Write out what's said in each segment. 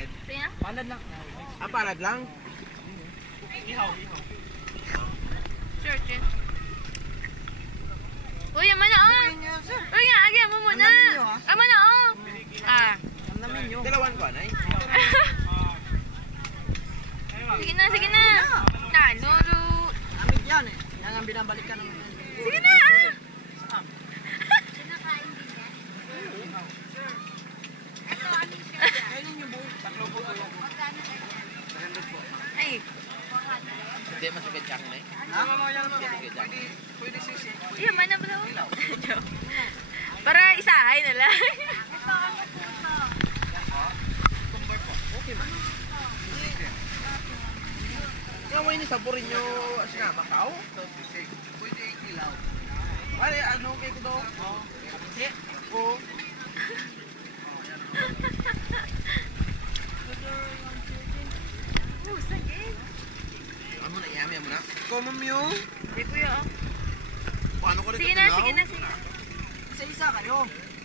pangit. Kaya? Palad lang. Ah, palad lang? Ihaw. Sure, Chin. Uy, yaman na oh! Uy nga, agyan mo muna! Ang namin nyo, ha? Ama na oh! Ah. Ang namin nyo. Dalawan ko, anay. Sige na, sige na! Nanoro! Amig yan eh. Yan ang binabalikan naman. Sige na! Kainin nyo buo. Tatlo po po yan. Ay, Hindi, masukit ka na eh. Ha? Pwede sisi. yaman na bro. Para isahay na lang. Okay man. Ngayon ni saburin nyo sinama kao? Pwede ilaw. Pare, ano kayo ko daw? Kapisi? Oo. Oh, sakit. Amo na, iyami mo na. Ikaw, mamyo. Hindi kuya oh. Paano ko rin Sige na, sige na, sige na. Isa-isa kayo.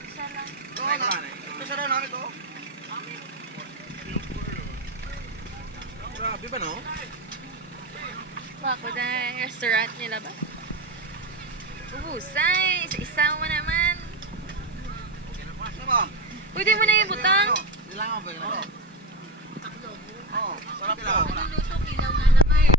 Isa lang. Oo nga. Ito sa daw namin to. Grabe ba, no? Wako na yung restaurant nila ba? Ubusay! Isa-isa mo naman. Ano ba? Pwede mo na yung butang. Nilangaw ba yun? Oo. Sarap to. Luluto, kilaw na naman.